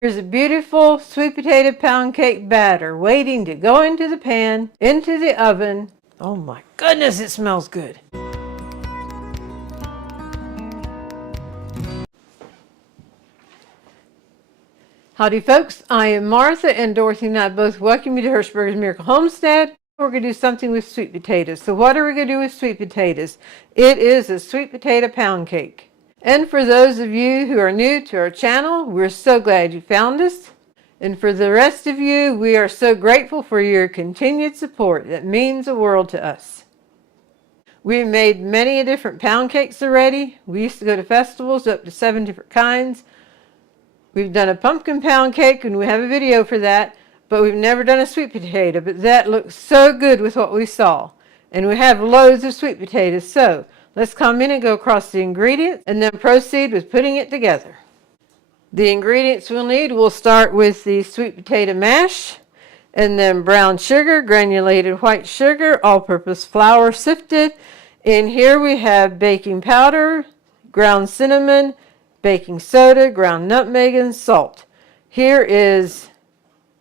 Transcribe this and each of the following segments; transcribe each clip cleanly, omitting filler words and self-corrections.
Here's a beautiful sweet potato pound cake batter waiting to go into the pan, into the oven. Oh my goodness, it smells good. Howdy folks, I am Martha, and Dorothy and I both welcome you to Hershberger's Miracle Homestead. We're going to do something with sweet potatoes. So what are we going to do with sweet potatoes? It is a sweet potato pound cake. And for those of you who are new to our channel, we're so glad you found us. And for the rest of you, we are so grateful for your continued support. That means the world to us. We've made many different pound cakes already. We used to go to festivals, up to 7 different kinds. We've done a pumpkin pound cake, and we have a video for that, but we've never done a sweet potato. But that looks so good with what we saw. And we have loads of sweet potatoes. So let's come in and go across the ingredients and then proceed with putting it together. The ingredients we'll start with the sweet potato mash, and then brown sugar, granulated white sugar, all-purpose flour sifted. In here we have baking powder, ground cinnamon, baking soda, ground nutmeg, and salt. Here is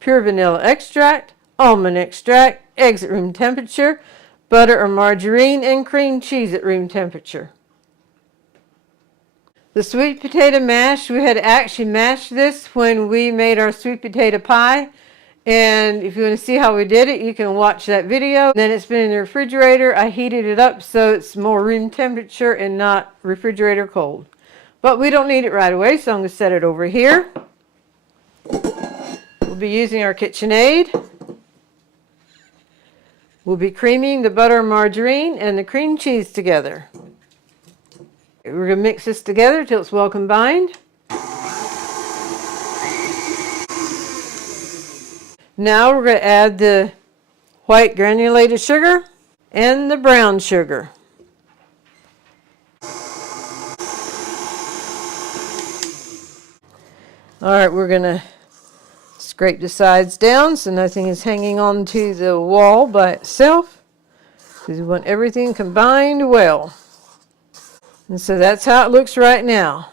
pure vanilla extract, almond extract, eggs at room temperature, butter or margarine, and cream cheese at room temperature. The sweet potato mash, we had actually mashed this when we made our sweet potato pie. And if you want to see how we did it, you can watch that video. Then it's been in the refrigerator. I heated it up so it's more room temperature and not refrigerator cold. But we don't need it right away, so I'm going to set it over here. We'll be using our KitchenAid. We'll be creaming the butter, margarine, and the cream cheese together. We're going to mix this together till it's well combined. Now we're going to add the white granulated sugar and the brown sugar. All right, we're going to scrape the sides down so nothing is hanging onto the wall by itself, because we want everything combined well. And so that's how it looks right now.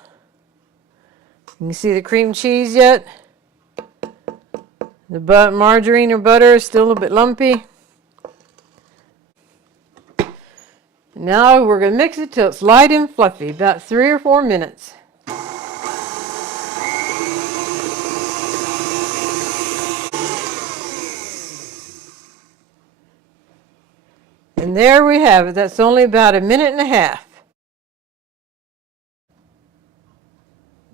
You can see the cream cheese yet? The margarine or butter is still a little bit lumpy. Now we're going to mix it till it's light and fluffy, about 3 or 4 minutes. And there we have it. That's only about 1.5 minutes.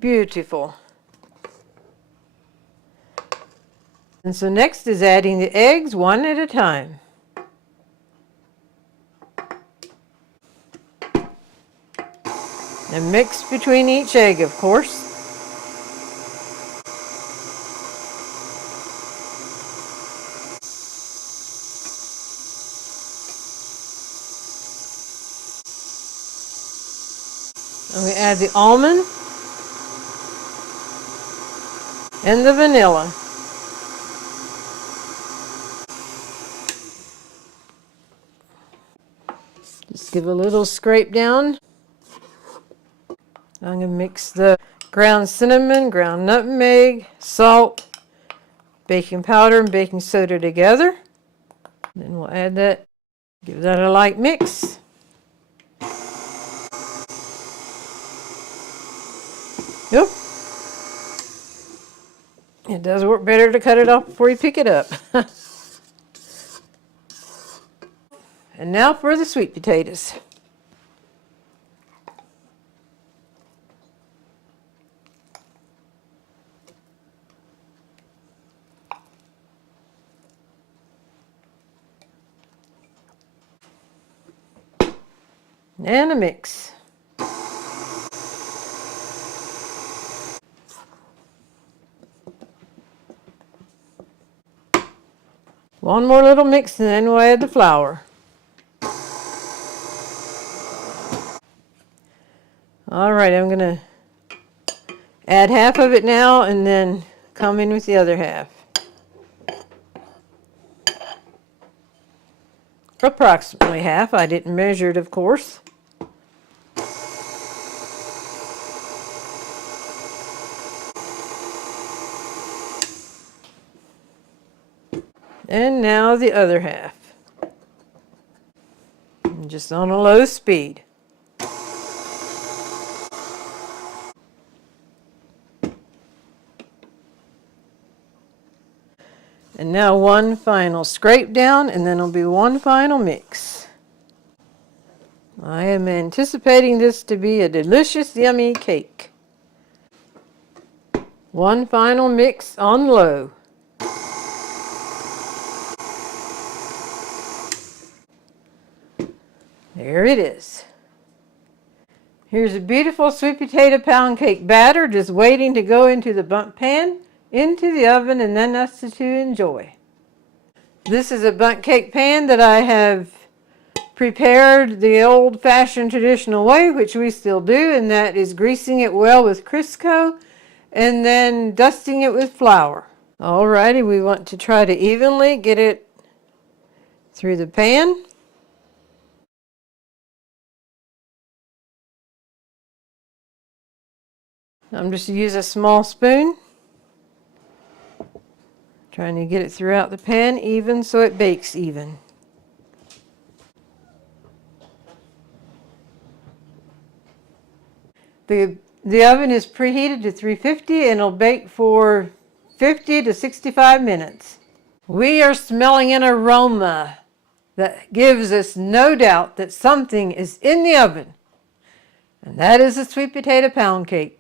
Beautiful. And so next is adding the eggs one at a time. And mix between each egg, of course. And we add the almond and the vanilla. Just give a little scrape down. I'm going to mix the ground cinnamon, ground nutmeg, salt, baking powder, and baking soda together. Then we'll add that, give that a light mix. Yep. It does work better to cut it off before you pick it up. And now for the sweet potatoes. And a mix. One more little mix and then we'll add the flour. All right, I'm going to add half of it now and then come in with the other half. Approximately half. I didn't measure it, of course. And now the other half. And just on a low speed. And now one final scrape down, and then it'll be one final mix. I am anticipating this to be a delicious, yummy cake. One final mix on low. There it is. Here's a beautiful sweet potato pound cake batter just waiting to go into the bundt pan, into the oven, and then us to enjoy. This is a bundt cake pan that I have prepared the old-fashioned traditional way, which we still do, and that is greasing it well with Crisco and then dusting it with flour. Alrighty, we want to try to evenly get it through the pan. I'm just use a small spoon, trying to get it throughout the pan even so it bakes even. The oven is preheated to 350 and it'll bake for 50 to 65 minutes. We are smelling an aroma that gives us no doubt that something is in the oven, and that is a sweet potato pound cake.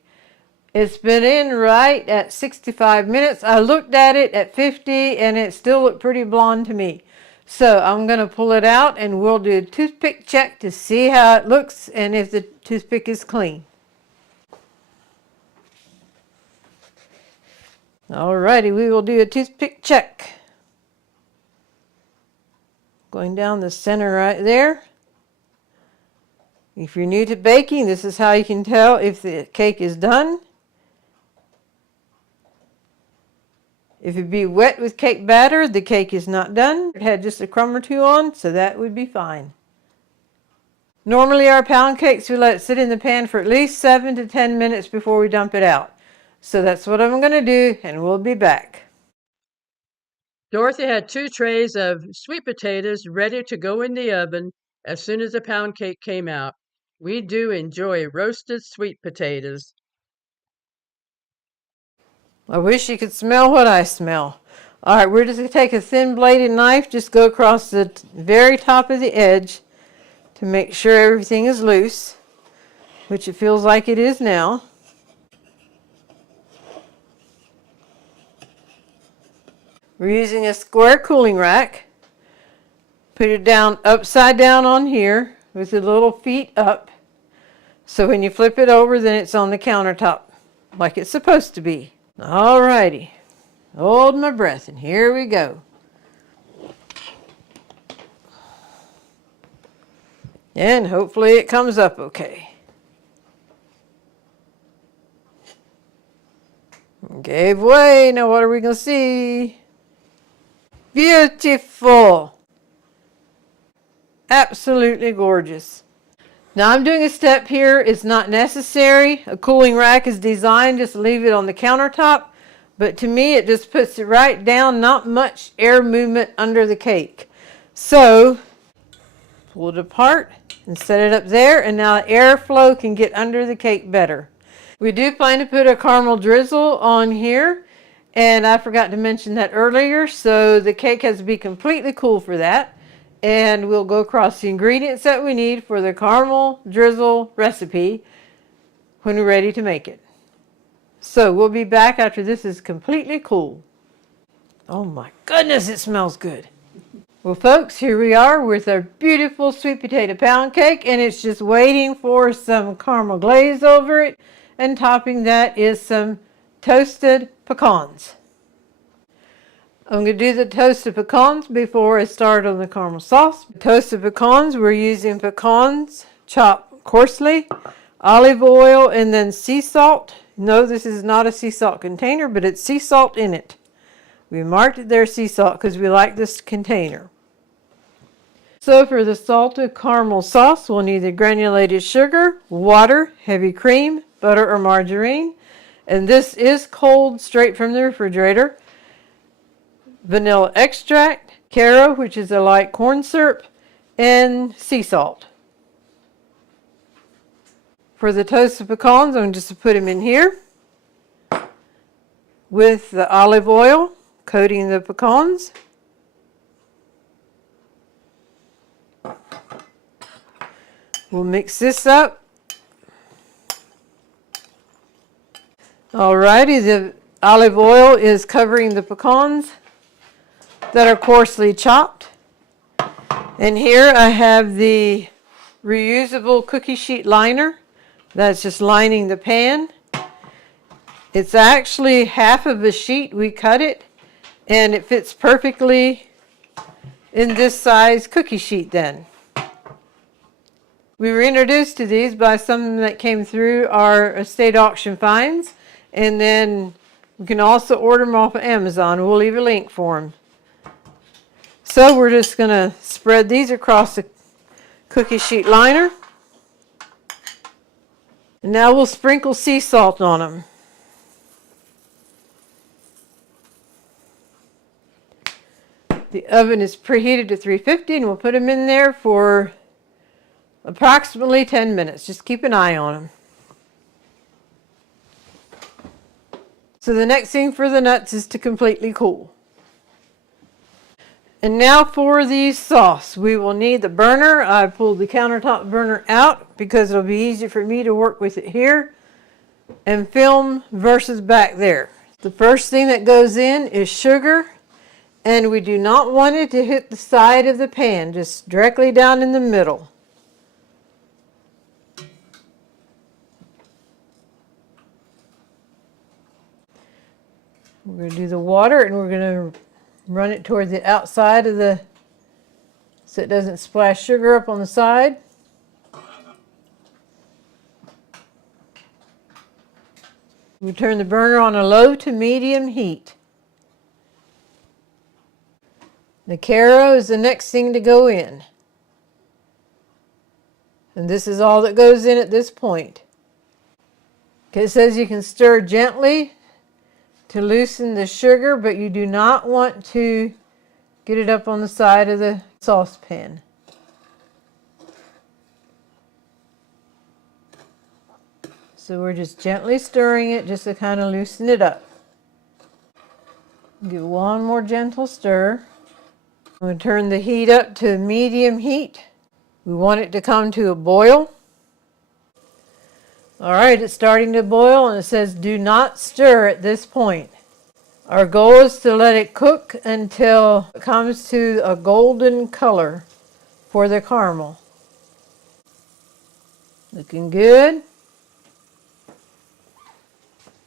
It's been in right at 65 minutes. I looked at it at 50 and it still looked pretty blonde to me. So I'm going to pull it out and we'll do a toothpick check to see how it looks and if the toothpick is clean. Alrighty, we will do a toothpick check. Going down the center right there. If you're new to baking, this is how you can tell if the cake is done. If it be wet with cake batter, the cake is not done. It had just a crumb or two on, so that would be fine. Normally our pound cakes, we let it sit in the pan for at least 7 to 10 minutes before we dump it out. So that's what I'm going to do, and we'll be back. Dorothy had 2 trays of sweet potatoes ready to go in the oven as soon as the pound cake came out. We do enjoy roasted sweet potatoes. I wish you could smell what I smell. All right, we're just going to take a thin bladed knife, just go across the very top of the edge to make sure everything is loose, which it feels like it is now. We're using a square cooling rack. Put it down upside down on here with the little feet up. So when you flip it over, then it's on the countertop like it's supposed to be. Alrighty, hold my breath and here we go. And hopefully it comes up okay. Gave way, now what are we going to see? Beautiful! Absolutely gorgeous. Now I'm doing a step here. It's not necessary. A cooling rack is designed just to leave it on the countertop. But to me it just puts it right down. Not much air movement under the cake. So pull it apart and set it up there. And now airflow can get under the cake better. We do plan to put a caramel drizzle on here. And I forgot to mention that earlier. So the cake has to be completely cool for that. And we'll go across the ingredients that we need for the caramel drizzle recipe when we're ready to make it. So we'll be back after this is completely cool. Oh my goodness, it smells good. Well folks, here we are with our beautiful sweet potato pound cake, and it's just waiting for some caramel glaze over it, and topping that is some toasted pecans. I'm going to do the toasted pecans before I start on the caramel sauce. Toasted pecans, we're using pecans chopped coarsely, olive oil, and then sea salt. No, this is not a sea salt container, but it's sea salt in it. We marked it there sea salt because we like this container. So for the salted caramel sauce, we'll need the granulated sugar, water, heavy cream, butter or margarine. And this is cold straight from the refrigerator. vanilla extract, Caro, which is a light corn syrup, and sea salt. For the toasted pecans, I'm just to put them in here with the olive oil coating the pecans. We'll mix this up. Alrighty, the olive oil is covering the pecans that are coarsely chopped. And here I have the reusable cookie sheet liner that's just lining the pan. It's actually half of a sheet. We cut it and it fits perfectly in this size cookie sheet then. We were introduced to these by someone that came through our estate auction finds, and then you can also order them off of Amazon. We'll leave a link for them. So we're just going to spread these across the cookie sheet liner. And now we'll sprinkle sea salt on them. The oven is preheated to 350 and we'll put them in there for approximately 10 minutes. Just keep an eye on them. So the next thing for the nuts is to completely cool. And now for the sauce. We will need the burner. I pulled the countertop burner out because it'll be easy for me to work with it here and film versus back there. The first thing that goes in is sugar, and we do not want it to hit the side of the pan, just directly down in the middle. We're going to do the water, and we're going to run it toward the outside of the, so it doesn't splash sugar up on the side. We turn the burner on a low to medium heat. The Caro is the next thing to go in. And this is all that goes in at this point. Okay, it says you can stir gently to loosen the sugar, but you do not want to get it up on the side of the saucepan. So we're just gently stirring it just to kind of loosen it up. Give one more gentle stir. I'm going to turn the heat up to medium heat. We want it to come to a boil. All right, it's starting to boil, and it says do not stir at this point. Our goal is to let it cook until it comes to a golden color for the caramel. Looking good.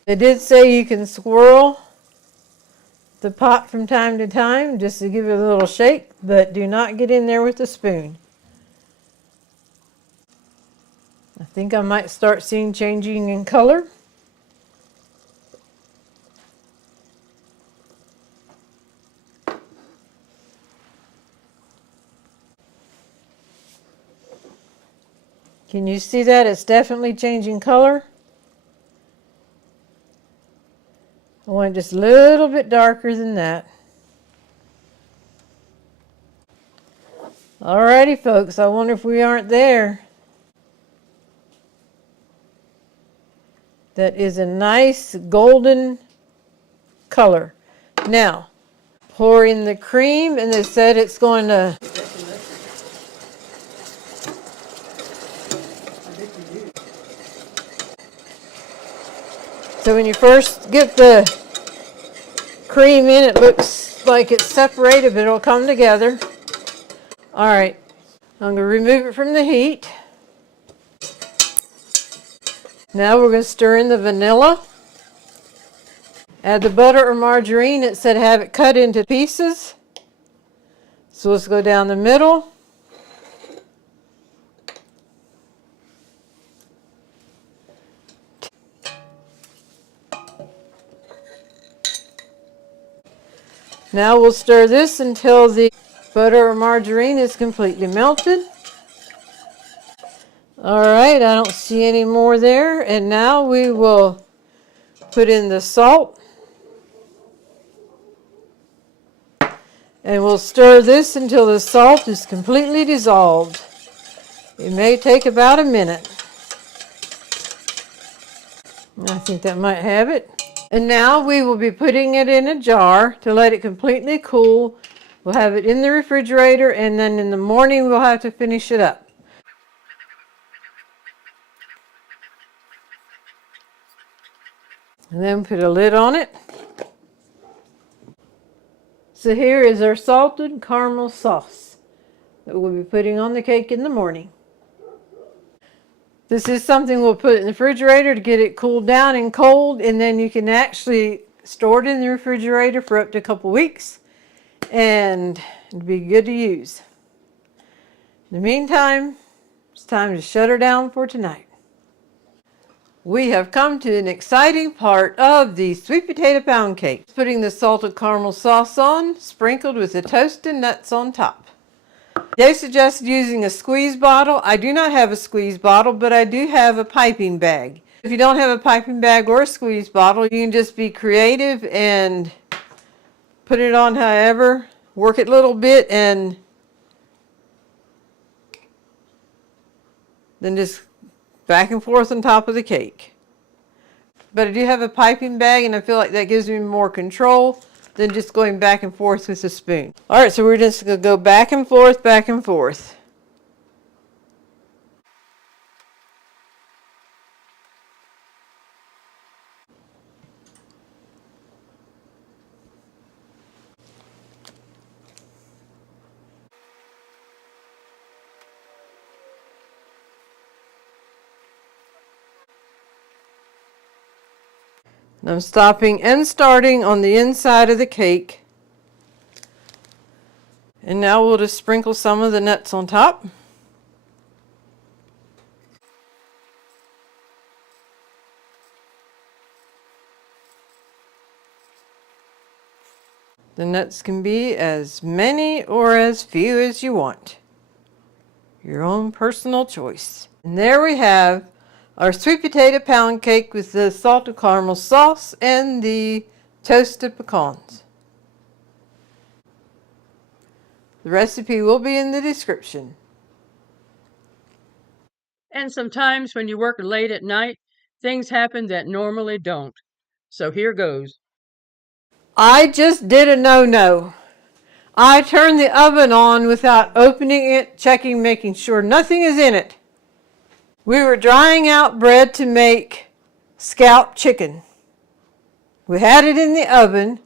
They did say you can swirl the pot from time to time just to give it a little shake, but do not get in there with a spoon. I think I might start seeing changing in color. Can you see that? It's definitely changing color. I want it just a little bit darker than that. Alrighty, folks, I wonder if we aren't there. That is a nice golden color. Now, pour in the cream, and they said it's going to... So when you first get the cream in, it looks like it's separated, but it'll come together. All right, I'm going to remove it from the heat. Now we're going to stir in the vanilla. Add the butter or margarine. It said have it cut into pieces. So let's go down the middle. Now we'll stir this until the butter or margarine is completely melted. All right, I don't see any more there. And now we will put in the salt. And we'll stir this until the salt is completely dissolved. It may take about a minute. I think that might have it. And now we will be putting it in a jar to let it completely cool. We'll have it in the refrigerator, and then in the morning we'll have to finish it up. And then put a lid on it. So here is our salted caramel sauce that we'll be putting on the cake in the morning. This is something we'll put in the refrigerator to get it cooled down and cold, and then you can actually store it in the refrigerator for up to a couple weeks, and it'll be good to use. In the meantime, it's time to shut her down for tonight. We have come to an exciting part of the sweet potato pound cake. Putting the salted caramel sauce on, sprinkled with the toasted nuts on top. They suggest using a squeeze bottle. I do not have a squeeze bottle, but I do have a piping bag. If you don't have a piping bag or a squeeze bottle, you can just be creative and put it on however. Work it a little bit and then just back and forth on top of the cake. But I do have a piping bag, and I feel like that gives me more control than just going back and forth with a spoon. All right, so we're just going to go back and forth, back and forth. And I'm stopping and starting on the inside of the cake. And now we'll just sprinkle some of the nuts on top. The nuts can be as many or as few as you want. Your own personal choice. And there we have our sweet potato pound cake with the salted caramel sauce and the toasted pecans. The recipe will be in the description. And sometimes when you work late at night, things happen that normally don't. So here goes. I just did a no-no. I turned the oven on without opening it, checking, making sure nothing is in it. We were drying out bread to make scalp chicken. We had it in the oven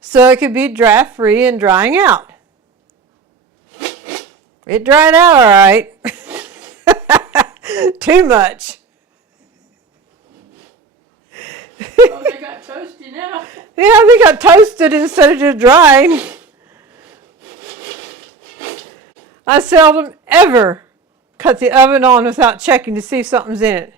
so it could be draft free and drying out. It dried out all right. Too much. Oh, they got toasty now. Yeah, they got toasted instead of just drying. I seldom ever cut the oven on without checking to see if something's in it.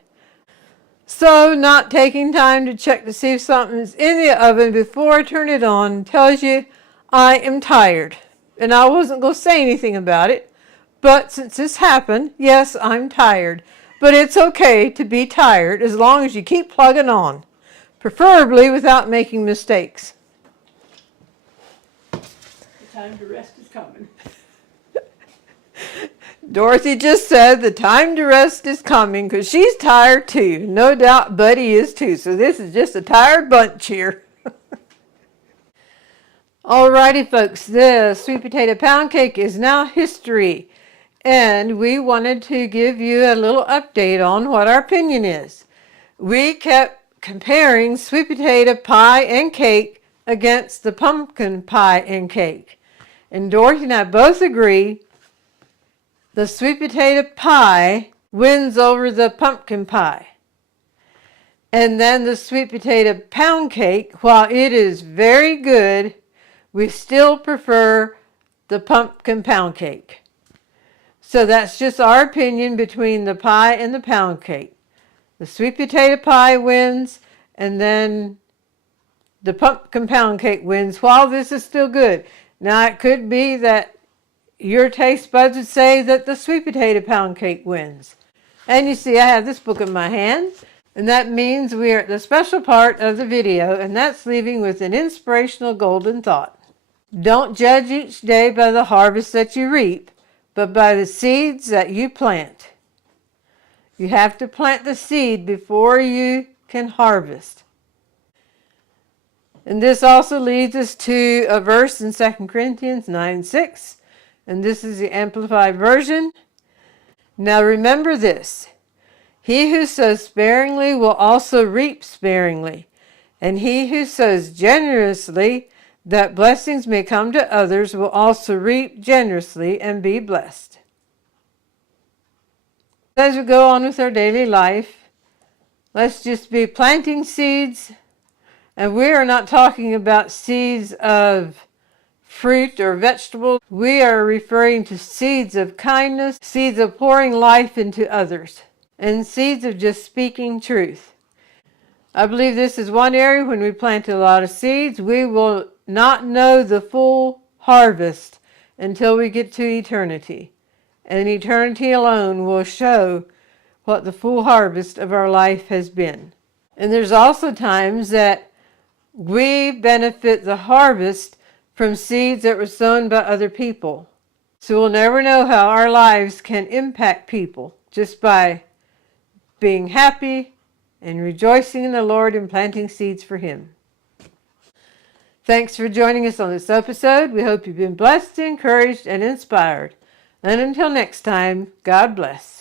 So not taking time to check to see if something's in the oven before I turn it on tells you I am tired. And I wasn't going to say anything about it. But since this happened, yes, I'm tired. But it's okay to be tired as long as you keep plugging on. Preferably without making mistakes. The time to rest is coming. Dorothy just said the time to rest is coming because she's tired too. No doubt Buddy is too. So this is just a tired bunch here. Alrighty folks, the sweet potato pound cake is now history. And we wanted to give you a little update on what our opinion is. We kept comparing sweet potato pie and cake against the pumpkin pie and cake. And Dorothy and I both agree the sweet potato pie wins over the pumpkin pie. And then the sweet potato pound cake, while it is very good, we still prefer the pumpkin pound cake. So that's just our opinion between the pie and the pound cake. The sweet potato pie wins, and then the pumpkin pound cake wins while this is still good. Now it could be that your taste buds would say that the sweet potato pound cake wins. And you see I have this book in my hand, and that means we are at the special part of the video, and that's leaving with an inspirational golden thought. Don't judge each day by the harvest that you reap, but by the seeds that you plant. You have to plant the seed before you can harvest. And this also leads us to a verse in 2 Corinthians 9:6, and this is the Amplified Version. Now remember this, he who sows sparingly will also reap sparingly, and he who sows generously, that blessings may come to others, will also reap generously and be blessed. As we go on with our daily life, let's just be planting seeds. And we are not talking about seeds of fruit or vegetables. We are referring to seeds of kindness, seeds of pouring life into others, and seeds of just speaking truth. I believe this is one area when we plant a lot of seeds, we will not know the full harvest until we get to eternity. And eternity alone will show what the full harvest of our life has been. And there's also times that we benefit the harvest from seeds that were sown by other people. So we'll never know how our lives can impact people just by being happy and rejoicing in the Lord and planting seeds for Him. Thanks for joining us on this episode. We hope you've been blessed, encouraged, and inspired. And until next time, God bless.